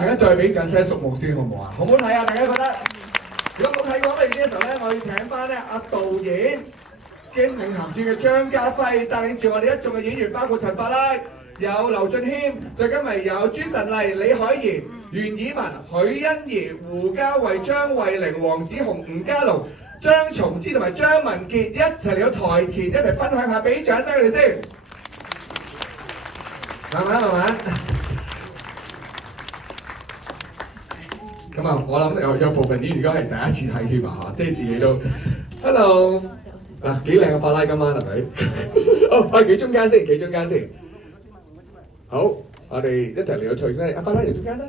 大家再俾掌聲肅穆先好唔好啊？好唔好睇啊？大家覺得？如果冇睇過我哋呢時候咧，我要請翻咧導演兼領銜處嘅張家輝帶領住我哋一眾嘅演員，包括陳法拉、有劉俊謙，再加埋有朱晨麗、李海怡、袁以文、許欣怡、胡嘉慧、張慧玲、黃子雄、吳家龍、張松之同埋張文傑一齊嚟到台前一齊分享下，俾掌聲佢哋先。慢慢。咁啊，我諗有部分演員而家係第一次睇添啊嚇，即係自己都 Hello 嗱幾靚嘅法拉今晚係咪？哦，我哋企中間先。好，我哋一齊嚟到台前，阿法拉嚟中間啦。